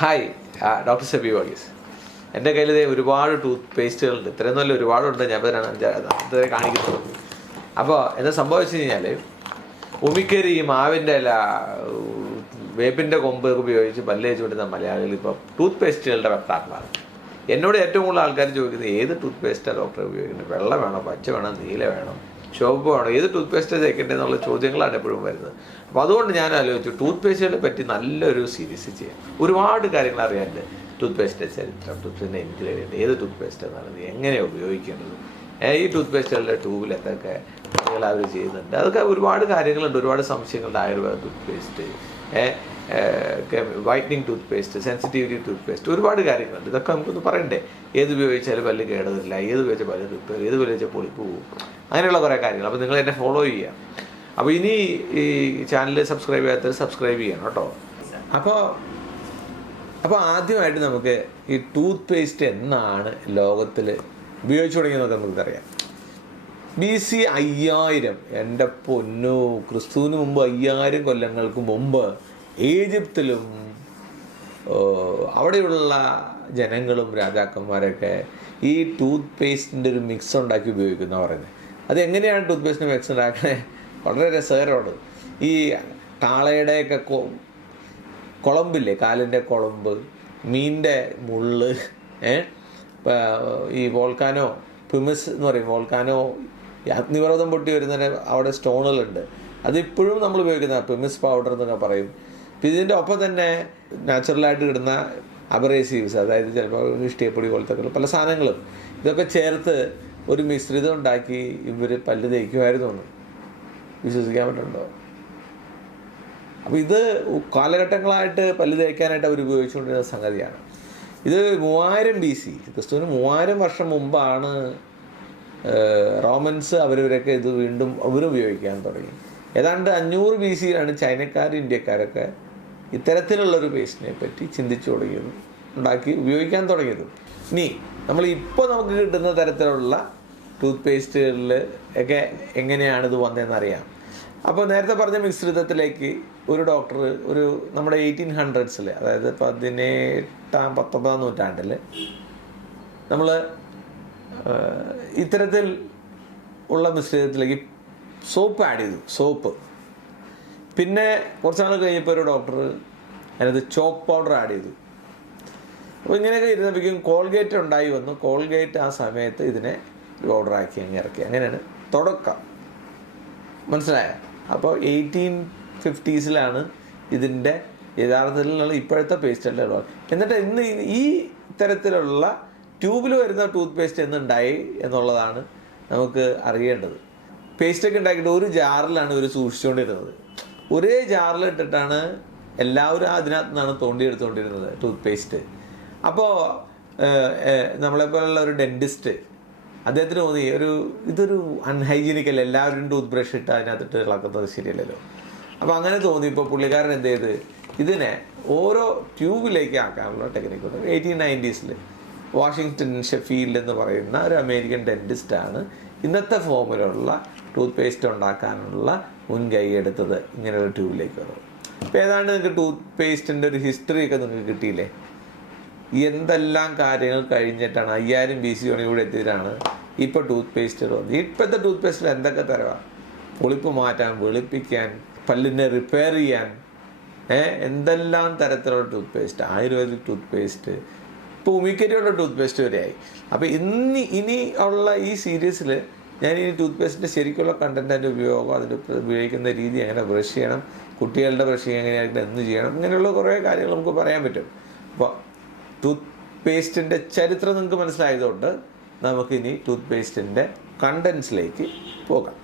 Hi, doctor SEBI Varghese. എൻ്റെ കയ്യിൽ ഒരുപാട് ടൂത്ത് പേസ്റ്റുകളുണ്ട്. ഇത്രയും നല്ല ഒരുപാടുണ്ട്. ഞാൻ ഇതുവരെ കാണിക്കുന്നത്. അപ്പോൾ എന്താ സംഭവിച്ചു കഴിഞ്ഞാൽ, ഉമിക്കരി, മാവിൻ്റെ ഇല, വേപ്പിൻ്റെ കൊമ്പ് ഉപയോഗിച്ച് പല്ല് തേച്ചുകൊണ്ടിരുന്ന മലയാളികൾ ഇപ്പോൾ ടൂത്ത് പേസ്റ്റുകളുടെ വക്താക്കളാണ്. എന്നോട് ഏറ്റവും കൂടുതൽ ആൾക്കാർ ചോദിക്കുന്നത് ഏത് ടൂത്ത് പേസ്റ്റാണ് ഡോക്ടർ ഉപയോഗിക്കുന്നത്? വെള്ള വേണോ, പച്ച വേണോ, നീല വേണോ, ചുവപ്പ് വേണോ, ഏത് ടൂത്ത് പേസ്റ്റ് തേക്കേണ്ടത് എന്നുള്ള ചോദ്യങ്ങളാണ് എപ്പോഴും വരുന്നത്. അപ്പോൾ അതുകൊണ്ട് ഞാൻ ആലോചിച്ചു ടൂത്ത് പേസ്റ്റുകളെ പറ്റി നല്ലൊരു സീരീസ് ചെയ്യാം. ഒരുപാട് കാര്യങ്ങൾ അറിയാനുണ്ട്. ടൂത്ത് പേസ്റ്റിൻ്റെ ചരിത്രം, ടൂത്ത് പേസ്റ്റിൻ്റെ ഇൻഗ്രീഡിയൻറ്റ്, ഏത് ടൂത്ത് പേസ്റ്റ് എന്നാണ്, എങ്ങനെയാണ് ഉപയോഗിക്കേണ്ടത്, ഈ ടൂത്ത് പേസ്റ്റുകളുടെ ട്യൂബിൽ എന്തൊക്കെ കാര്യങ്ങൾ അവർ ചെയ്യുന്നുണ്ട്, അതൊക്കെ ഒരുപാട് കാര്യങ്ങളുണ്ട്. ഒരുപാട് സംശയങ്ങളുണ്ട്. Ayurveda toothpaste, whitening toothpaste, sensitivity toothpaste, ഒരുപാട് കാര്യങ്ങളുണ്ട്. ഇതൊക്കെ നമുക്കൊന്ന് പറയണ്ടേ. ഏത് ഉപയോഗിച്ചാലും പല്ല് കേടതില്ല, ഏത് ഉപയോഗിച്ചാൽ പല്ല് റിപ്പയർ, ഏത് ഉപയോഗിച്ചാൽ പൊളിപ്പ് പോകും, അങ്ങനെയുള്ള കുറേ കാര്യങ്ങൾ. അപ്പോൾ നിങ്ങൾ എന്നെ ഫോളോ ചെയ്യുക. അപ്പോൾ ഇനി ഈ ചാനൽ സബ്സ്ക്രൈബ് ചെയ്യാത്തവർ സബ്സ്ക്രൈബ് ചെയ്യണം കേട്ടോ. അപ്പോൾ ആദ്യമായിട്ട് നമുക്ക് ഈ ടൂത്ത് പേസ്റ്റ് എന്നാണ് ലോകത്തിൽ ഉപയോഗിച്ചു തുടങ്ങിയെന്നൊക്കെ നമുക്കറിയാം. BC 5000, എൻ്റെ പൊന്നു, ക്രിസ്തുവിന് മുമ്പ് 5000 കൊല്ലങ്ങൾക്ക് മുമ്പ് ഈജിപ്തിലും അവിടെയുള്ള ജനങ്ങളും രാജാക്കന്മാരൊക്കെ ഈ ടൂത്ത് പേസ്റ്റിൻ്റെ ഒരു മിക്സ് ഉണ്ടാക്കി ഉപയോഗിക്കുന്ന പറയുന്നത്. അത് എങ്ങനെയാണ് ടൂത്ത് പേസ്റ്റിൻ്റെ മിക്സ് ഉണ്ടാക്കണേ? വളരെ രസകരമാണ്. ഈ കാളയുടെയൊക്കെ കുളമ്പില്ലേ, കാലിൻ്റെ കുളമ്പ്, മീനിൻ്റെ മുള്ള്, ഈ വോൾക്കാനോ പ്യൂമിസ് എന്ന് പറയും, വോൾക്കാനോ അഗ്നിപർവ്വതം പൊട്ടി വരുന്നതിന് അവിടെ സ്റ്റോണുകളുണ്ട്. അതിപ്പോഴും നമ്മൾ ഉപയോഗിക്കുന്ന പ്യൂമിസ് പൗഡർ എന്നൊക്കെ പറയും. പിന്നെ ഇതിൻ്റെ ഒപ്പം തന്നെ നാച്ചുറലായിട്ട് കിട്ടുന്ന അബറേസീവ്സ്, അതായത് ചിലപ്പോൾ ഇഷ്ടിയപ്പൊടി പോലത്തെ പല സാധനങ്ങളും, ഇതൊക്കെ ചേർത്ത് ഒരു മിശ്രിതം ഉണ്ടാക്കി ഇവർ പല്ല് തേക്കുമായിരുന്നു എന്ന് വിശ്വസിക്കാൻ പറ്റുന്നുണ്ടോ? അപ്പോൾ ഇത് കാലഘട്ടങ്ങളായിട്ട് പല്ല് തേക്കാനായിട്ട് അവർ ഉപയോഗിച്ചുകൊണ്ടിരുന്ന സംഗതിയാണ്. ഇത് 3000 BC, ക്രിസ്തുവിന് 3000 വർഷം മുമ്പാണ് റോമൻസ് അവരവരൊക്കെ ഇത് വീണ്ടും ഉപയോഗിക്കാൻ തുടങ്ങി. ഏതാണ്ട് 500 BC-യിലാണ് ചൈനക്കാരും ഇന്ത്യക്കാരൊക്കെ ഇത്തരത്തിലുള്ളൊരു പേസ്റ്റിനെ പറ്റി ചിന്തിച്ചു തുടങ്ങിയതും ഉണ്ടാക്കി ഉപയോഗിക്കാൻ തുടങ്ങിയതും. ഇനി നമ്മളിപ്പോൾ നമുക്ക് കിട്ടുന്ന തരത്തിലുള്ള ടൂത്ത് പേസ്റ്റുകളിൽ ഒക്കെ എങ്ങനെയാണിത് വന്നതെന്നറിയാം. അപ്പോൾ നേരത്തെ പറഞ്ഞ മിശ്രിതത്തിലേക്ക് ഒരു ഡോക്ടർ നമ്മുടെ 1800s, അതായത് 18-19 നൂറ്റാണ്ടിൽ നമ്മൾ ഇത്തരത്തിൽ ഉള്ള മിശ്രിതത്തിലേക്ക് സോപ്പ് ആഡ് ചെയ്തു. സോപ്പ് പിന്നെ കുറച്ച് നാൾ കഴിഞ്ഞപ്പോൾ ഒരു ഡോക്ടർ അതിനകത്ത് ചോക്ക് പൗഡർ ആഡ് ചെയ്തു. അപ്പോൾ ഇങ്ങനെയൊക്കെ ഇരുന്നപ്പോഴേക്കും കോൾഗേറ്റ് ഉണ്ടായി വന്നു. കോൾഗേറ്റ് ആ സമയത്ത് ഇതിനെ പൗഡറാക്കി അങ്ങ് ഇറക്കി. അങ്ങനെയാണ് തുടക്കം. മനസ്സിലായോ? അപ്പോൾ 1850s ഇതിൻ്റെ യഥാർത്ഥത്തിലുള്ള ഇപ്പോഴത്തെ പേസ്റ്റുകളുടെ ഉള്ളത്. എന്നിട്ട് ഇന്ന് ഈ ഇത്തരത്തിലുള്ള ട്യൂബിൽ വരുന്ന ടൂത്ത് പേസ്റ്റ് എന്നുണ്ടായി എന്നുള്ളതാണ് നമുക്ക് അറിയേണ്ടത്. പേസ്റ്റൊക്കെ ഉണ്ടാക്കിയിട്ട് ഒരു ജാറിലാണ് ഇവർ സൂക്ഷിച്ചുകൊണ്ടിരുന്നത്. ഒരേ ജാറിലിട്ടിട്ടാണ് എല്ലാവരും അതിനകത്ത് നിന്നാണ് തോണ്ടിയെടുത്തുകൊണ്ടിരുന്നത് ടൂത്ത് പേസ്റ്റ്. അപ്പോൾ നമ്മളെപ്പോലുള്ള ഒരു ഡെൻറ്റിസ്റ്റ്, അദ്ദേഹത്തിന് തോന്നി ഇതൊരു അൺഹൈജീനിക് അല്ല, എല്ലാവരും ടൂത്ത് ബ്രഷ് ഇട്ട് അതിനകത്തിട്ട് ഇളക്കുന്നത് ശരിയല്ലല്ലോ. അപ്പോൾ അങ്ങനെ തോന്നി. ഇപ്പോൾ പുള്ളിക്കാരൻ എന്ത് ചെയ്ത് ഇതിനെ ഓരോ ട്യൂബിലേക്ക് ആക്കാനുള്ള ടെക്നിക്കുണ്ട്. 1890s വാഷിങ്ടൺ ഷെഫീൽഡ് എന്ന് പറയുന്ന ഒരു അമേരിക്കൻ ഡെൻറ്റിസ്റ്റാണ് ഇന്നത്തെ ഫോമിലുള്ള ടൂത്ത് പേസ്റ്റ് ഉണ്ടാക്കാനുള്ള മുൻകൈ എടുത്തത്. ഇങ്ങനെയുള്ള ട്യൂബിലേക്ക് വന്നത്. അപ്പോൾ ഏതാണ്ട് നിങ്ങൾക്ക് ടൂത്ത് പേസ്റ്റിൻ്റെ ഒരു ഹിസ്റ്ററിയൊക്കെ നിങ്ങൾക്ക് കിട്ടിയില്ലേ? എന്തെല്ലാം കാര്യങ്ങൾ കഴിഞ്ഞിട്ടാണ് 5000 BC കൂടെ എത്തിയതാണ് ഇപ്പോൾ ടൂത്ത് പേസ്റ്റുകൾ വന്നത്. ഇപ്പോഴത്തെ ടൂത്ത് പേസ്റ്റിൽ എന്തൊക്കെ തരവാണ്? പൊളിപ്പ് മാറ്റാൻ, വെളുപ്പിക്കാൻ, പല്ലിനെ റിപ്പയർ ചെയ്യാൻ, എന്തെല്ലാം തരത്തിലുള്ള tooth paste, ayurvedic tooth paste, ഇപ്പോൾ ഉമിക്കരിയുള്ള ടൂത്ത് പേസ്റ്റ് വരെയായി. അപ്പോൾ ഇനി ഉള്ള ഈ സീരീസിൽ ഞാൻ ഈ ടൂത്ത് പേസ്റ്റിൻ്റെ ശരിക്കുള്ള കണ്ടൻറ്റ്, അതിൻ്റെ ഉപയോഗം, അതിൻ്റെ ഉപയോഗിക്കുന്ന രീതി, എങ്ങനെ ബ്രഷ് ചെയ്യണം, കുട്ടികളുടെ ബ്രഷിങ് എങ്ങനെയായിട്ട് എന്ത് ചെയ്യണം, ഇങ്ങനെയുള്ള കുറേ കാര്യങ്ങൾ നമുക്ക് പറയാൻ പറ്റും. അപ്പോൾ ടൂത്ത് പേസ്റ്റിൻ്റെ ചരിത്രം നിങ്ങൾക്ക് മനസ്സിലായതുകൊണ്ട് നമുക്കിനി ടൂത്ത് പേസ്റ്റിൻ്റെ കണ്ടൻസിലേക്ക് പോകാം.